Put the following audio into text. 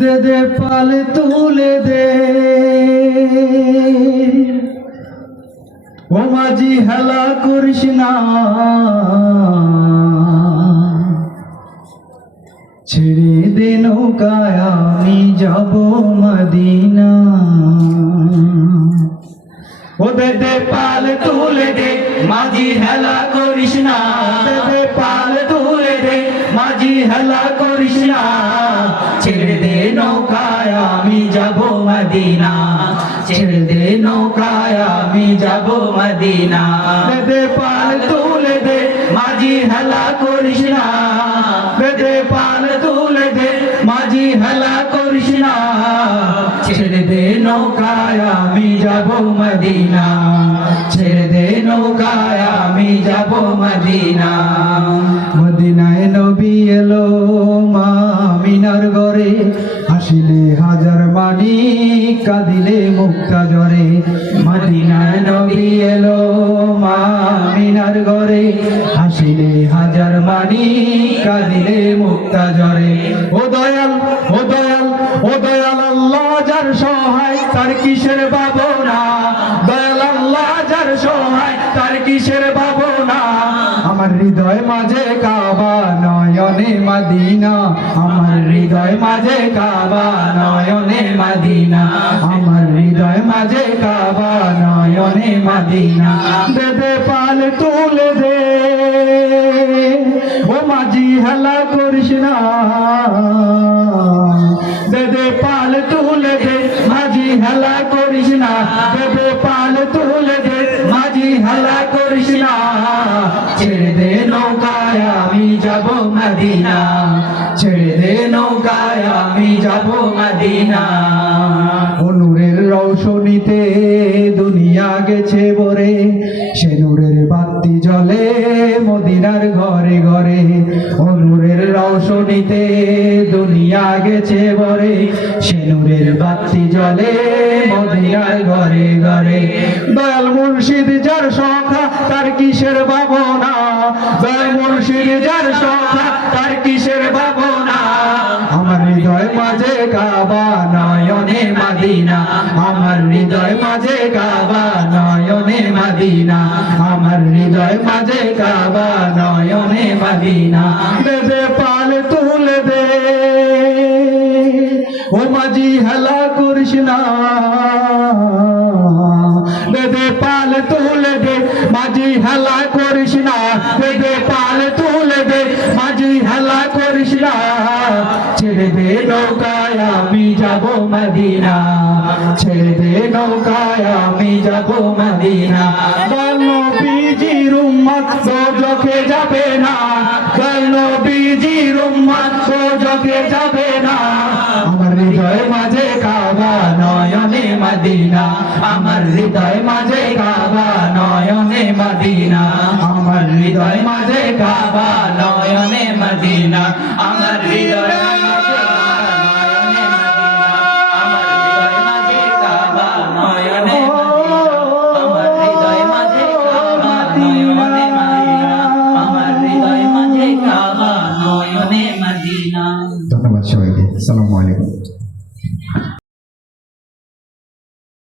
দে দে পাল তুলে দে ও মাঝি হেলা করিস না, ছেড়ে দে নৌকায় আমি যাব মদিনা। ও দে দে পাল তুলে দে মাঝি হেলা করিস না, দে দে পাল তুলে দে মাঝি হেলা করিস না, ছেড়ে দে নৌকায় আমি যাব মদিনা, ছেড়ে দে নৌকায় আমি যাব মদিনা। দে দে পাল তুলে দে মাঝি হেলা করিস না, দে দে পাল তুলে দে মাঝি হেলা করিস না, ছেড়ে দে নৌকায় আমি যাব মদিনা, ছেড়ে দে নৌকায় আমি যাব মদিনা। মদিনায় নবী এলো মা আমিনার ঘরে, হাসিলে হাজার মানিক কাঁদিলে মুক্তা ঝরে। মদিনায় নবী এলো মা আমিনার ঘরে, হাসিলে হাজার মানিক কাঁদিলে মুক্তা ঝরে। ও দয়াল ও দয়াল ও দয়াল আল্লাহ যার সহায় তার কিসের ভাবনা, দয়াল আল্লাহ যার সহায় তার কিসের ভাবনা। আমার হৃদয় মাঝে কাবা নয়নে মদিনা, আমার হৃদয় মাঝে কাবা নয়নে মদিনা, আমার হৃদয় মাঝে কাবা নয়নে মদিনা। দে দে পাল তুলে দে ও মাঝি হেলা করিস না, দে দে পাল তুলে দে মাঝি হেলা করিস না, দে দে পাল তুলে দে মাঝি হেলা করিস না, ছেড়ে দে নৌকায় আমি যাব মদিনা, ছেড়ে দে নৌকায় আমি যাব মদিনা। ও নূরের রৌশনীতে দুনিয়া গেছে ভরে, সে নূরের বাতি জ্বলে মদিনার ঘরে ঘরে। ও নূরের রৌশনীতে দুনিয়া গেছে ভরে, সে নূরের বাতি জ্বলে মদিনার ঘরে ঘরে। দয়াল মুর্শিদ যার সখা তার কিসের ভাবনা, দয়াল মুর্শিদ যার সখা তার কিসের ভাবনা। আমার হৃদয় মাঝে কাবা নয়নে মদিনা, আমার হৃদয় মাঝে কাবা নয়নে মদিনা, আমার হৃদয় মাঝে কাবা নয়নে মদিনা। দে দে পাল তুলে দে ও মাঝি হেলা করিস না, দে দে পাল তুলে দে মাঝি হেলা করিস না, দে দে পাল তুলে দে মাঝি হেলা করিস না, ছেড়ে দে নৌকায় আমি যাব মদিনা, ছেড়ে দে নৌকায় আমি যাব মদিনা। নবীজির উম্মত দোজখে যাবে না, নবীজির উম্মত দোজখে যাবে না। আমার হৃদয় মাঝে কাবা নয়নে মদিনা, আমার হৃদয় মাঝে কাবা নয়নে মদিনা, আমার হৃদয় মাঝে কাবা নয়নে মদিনা, আমার হৃদয়